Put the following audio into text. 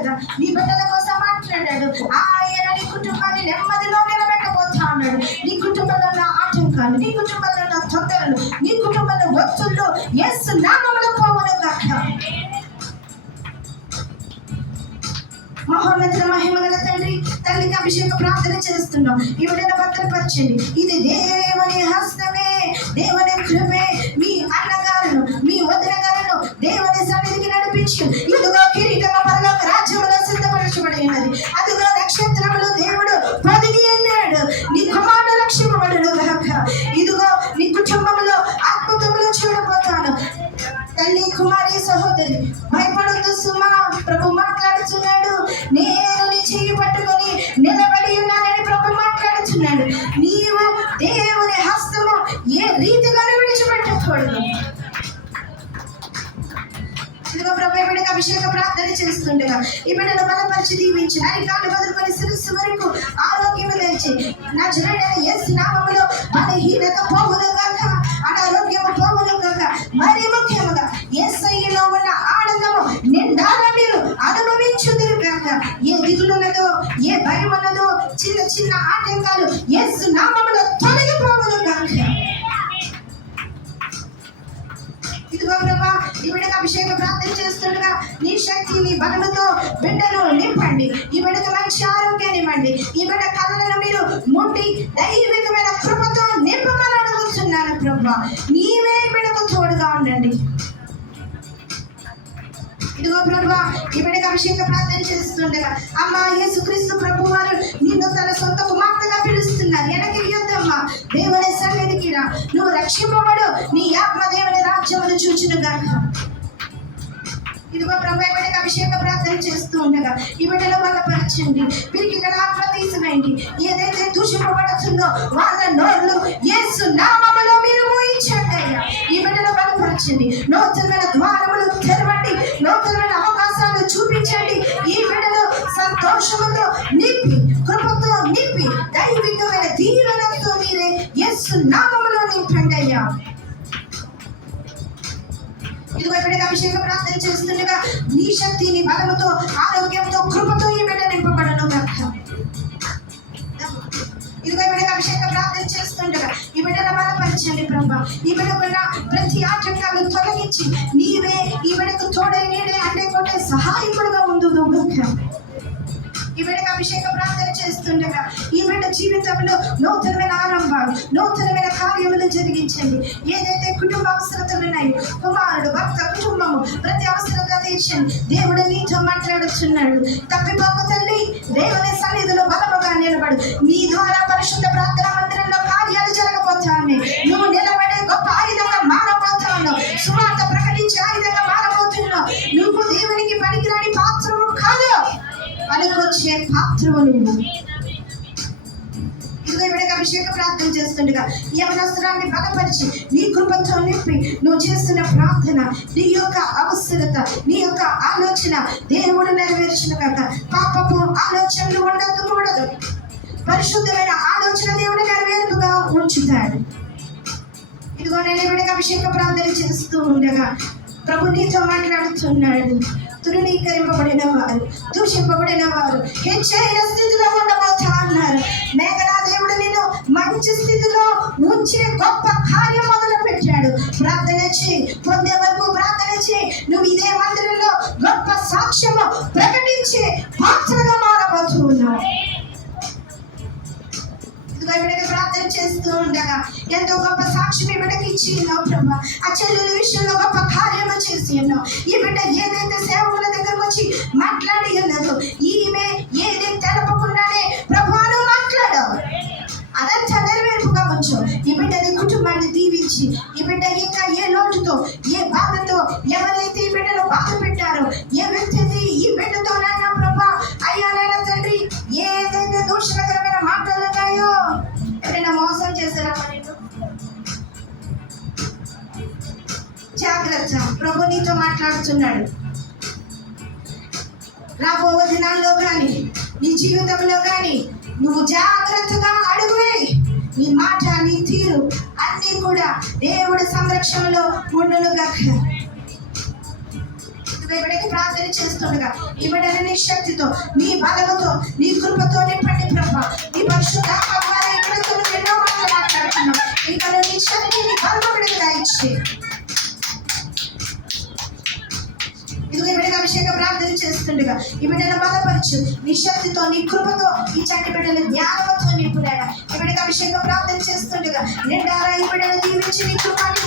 కదా, నీ బిడ్డల కోసం మాట్లాడాడు. ఆయన నీ కుటుంబాన్ని నెమ్మదిలో నిలబెట్టబోతా ఉన్నాడు. నీ కుటుంబంలో ఉన్న ఆటంకాలు, నీ కుటుంబంలో ఉన్న తొందరలు, నీ కుటుంబంలో ఒత్తుళ్ళు యేసు నామములో పోవును గాక. మహోన్నత మహిమగల తండ్రి, తల్లికి అభిషేక ప్రార్థన చేస్తున్నాం. ఈ బిడ్డను భద్రపరచండి. ఇది దేవుని హస్తమే, దేవుని కృపే. మీ అన్నగారును, మీ వదిన గారును దేవుని సన్నిధికి నడిపించి, ఇదిగో కిరీటము పరలోక రాజ్యములో సిద్ధపరచబడి ఉన్నది. అదిగో నక్షత్రములు దేవుడు పొదిగి అన్నాడు. నీ కుమారుడు రక్షింపబడును గాక. ఇదిగో నీ కుటుంబంలో అద్భుతములు చూడబోతాను. తల్లి, కుమారి, సహోదరి, భయపడొద్దు సుమా. ప్రభు మాట్లాడుతున్నాడు. నేను నీ చెయ్యి పట్టుకొని నిలబడి ఉన్నానని ప్రభు మాట్లాడుతున్నాడు. నీవు దేవుని హస్తము ఏ రీతిగా విడిచిపెట్టకూడదు. ఇదిగో ప్రభు ఈ బిడ్డకు అభిషేక ప్రార్థన చేస్తుండగా ఈ బిడ్డను బలపరిచి దీవించి, అరికాళ్ళు మొదలుకొని శిరస్సు వరకు ఆరోగ్యం తెచ్చి, నజరేయుడైన యేసు నామములో బలహీనత పోవును గాక, అనారోగ్యము పోవును గాక. మరి ముఖ్యముగా యేసయ్యలో ఉన్న ఆనందము నిండారా మీరు అనుభవించుదురు గాక. ఏ దిగులున్నదో, ఏ భయం ఉన్నదో, చిన్న చిన్న ఆటంకాలు యేసు నామములో తొలగిపోవును గాక. ఇదిగో ప్రభా, ఈ బిడ్డకు అభిషేక ప్రార్థన చేస్తుండగా నీ శక్తి, నీ బలముతో బిడ్డను నింపండి. ఈ బిడ్డకు మంచి ఆరోగ్యాన్ని ఇవ్వండి. ఈ బిడ్డ కళ్ళను మీరు ముట్టి దైవికమైన కృపతో నింపమని అడుగుతున్నాను ప్రభా. నీవే బిడ్డకు తోడుగా ఉండండి. ఇదిగో ప్రభా, ఈ బిడ్డకు అభిషేక ప్రార్థన చేస్తుండగా అమ్మా యేసుక్రీస్తు ప్రభు వారు నిన్ను తన సొంత కుమార్తెగా పిలుస్తున్నారు. వెనక్కి యుద్ధమ్మా, దేవుని సన్నిధికి రా. నువ్వు రక్షింపబడు, నీ ఆత్మ దేవుని రాజ్యమును చూచును గాక. ఇదిగో ప్రభు, ఈ బిడ్డకు అభిషేక ప్రార్థన చేస్తూ ఉండగా ఈ బిడ్డలో బలపరచండి. వీరికి గల ఆత్మ తీసివేయండి. ఏదైతే దూషింపబడుతుందో వాళ్ళ నోళ్ళు యేసు నామములో మీరు మూయించండి అయ్యా. ఈ బిడ్డలో బలపరచండి. నూతనమైన ద్వారములు తెరవండి. నూతనమైన అవకాశాలు చూపించండి. ఈ బిడ్డలో సంతోషముతో నింపి, కృపతో నింపి, దైవికమైన దీవెనతో మీరే యేసు నామములో నింపండి అయ్యా. ఇదిగో ఈ బిడ్డకు అభిషేక ప్రార్థన చేస్తుండగా నీ శక్తి, నీ బలముతో, ఆరోగ్యంతో, కృపతో ఈ బిడ్డ నింపబడను గాక. ఇదిగో ఈ బిడ్డకు అభిషేక ప్రార్థన చేస్తుండగా ఈ బిడ్డను బలపరచండి ప్రభా. ఈ బిడ్డకున్న ప్రతి ఆటంకాలు తొలగించి నీవే ఈ బిడ్డకు తోడై నీడే అంటే కొట్టే సహాయకుడుగా ఉండు గాక. ఈ బిడ్డకు అభిషేక ప్రార్థన చేస్తుండగా ఈ బిడ్డ జీవితంలో నూతనమైన ఆరంభాలు, నూతనమైన కార్యములు జరిగించండి. ఏదైతే కుటుంబ అవసరతలు ఉన్నాయో, కుమారుడు, భర్త, కుటుంబము, ప్రతి అవసరంగా తీర్చండి. దేవుడు నీతో మాట్లాడుతున్నాడు. తప్పిపోకు తల్లి, దేవుని సన్నిధిలో బలముగా నిలబడు. నీ ద్వారా పరిశుద్ధ ప్రార్థనా మందిరంలో కార్యాలు జరగబోతాయి. నువ్వు నిలబడే గొప్ప ఆయుధంగా మారబోతున్నావు. సువార్త ప్రకటించే ఆయుధంగా మారబోతున్నావు. నువ్వు దేవునికి పనికిరాని పాత్రము కాదు, పనికొచ్చే పాత్రము నువ్వు. ఇదిగో ఈ బిడ్డకు అభిషేక ప్రార్థన చేస్తుండగా యవనస్తురాన్ని బలపరిచి నీ కృపతో నింపి నువ్వు చేస్తున్న ప్రార్థన, నీ యొక్క అవసరత, నీ యొక్క ఆలోచన దేవుడు నెరవేర్చిన కాక. పాపపు ఆలోచనలు ఉండకూడదు. పరిశుద్ధమైన ఆలోచన దేవుడు నెరవేర్పుగా ఉంచుతాడు. ఇదిగో నేను ఈ బిడ్డకు అభిషేక ప్రార్థన చేస్తూ ఉండగా ప్రభు నీతో మాట్లాడుతున్నాడు. తృణీకరింపబడిన వారు, దూషింపబడిన వారు హెచ్చైన స్థితిలో ఉండబోతా అన్నారు. మేఘనా దేవుడు నిన్ను మంచి స్థితిలో ఉంచే గొప్ప కార్యం మొదలు పెట్టాడు. ప్రార్థన చేయి, పొందే వరకు ప్రార్థన చేయి. నువ్వు ఇదే మందిరంలో గొప్ప సాక్ష్యము ప్రకటించే పాత్రగా మారబోతున్నావు. ప్రార్థన చేస్తూ ఉండగా ఎంతో గొప్ప సాక్షి మీ బిడ్డకి ఇచ్చి ఉన్నావు ప్రభా. ఆ చెల్లెల విషయంలో గొప్ప కార్యము చేసి ఉన్నావు. ఈ బిడ్డ ఏదైతే సేవకుల దగ్గరకు వచ్చి మాట్లాడి ఉన్నదో, ఈమె ఏదైతే తెలపకుండానే ప్రభువాను మాట్లాడావు, అదంతా నెరవేర్పుగా ఉంచు. ఈ బిడ్డని కుటుంబాన్ని దీవించి, ఈ బిడ్డ ఇంకా ఏ లోటుతో, ఏ బాధతో, ఎవరైతే ఈ బిడ్డను బాధ పెట్టారో, ఏ వ్యక్తి ఈ బిడ్డతో నాయన ప్రభా, అయ్యా నాయన తండ్రి, ఏదైతే దూషణకరమైన మాటలు ఉన్నాయో, ఎవరైనా మోసం చేశారా పనిలో, జాగ్రత్త. ప్రభు నీతో మాట్లాడుతున్నాడు. రాబో దినాల్లో కానీ, నీ జీవితంలో కానీ నువ్వు జాగ్రత్తగా అడుగువే. నీ మాట, నీ తీరు అన్నీ కూడా దేవుడి సంరక్షణలో ఉండును గాక. బిడ్డకి ప్రార్థన చేస్తుండగా ఈ బిడ్డని నీ శక్తితో, నీ బలముతో, నీ కృపతో నింపండి ప్రభా. నీ పరిశుద్ధాత్మ ద్వారా ఈ బిడ్డతో ఎన్నో మాటలు మాట్లాడుతున్నాం. ఇంకా నీ శక్తి, నీ బలము బిడ్డకి దయచేయి. ఇదిగో ఈ బిడ్డకి అభిషేక ప్రార్థన చేస్తుండగా ఈ బిడ్డను బలపరచు. నీ శక్తితో, నీ కృపతో ఈ చంటి బిడ్డను జ్ఞానంతో నింపులేడా. ఈ బిడ్డకి అభిషేక ప్రార్థన చేస్తుండగా నిండారా ఈ బిడ్డను దీవించి నీ కృపాన్ని